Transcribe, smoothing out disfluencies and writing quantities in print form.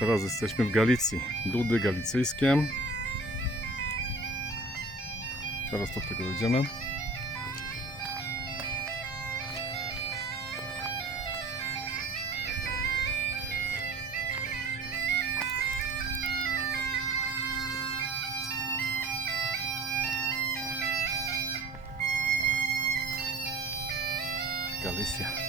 Teraz jesteśmy w Galicji. Dudy galicyjskie. Teraz do tego dojdziemy. Galicja.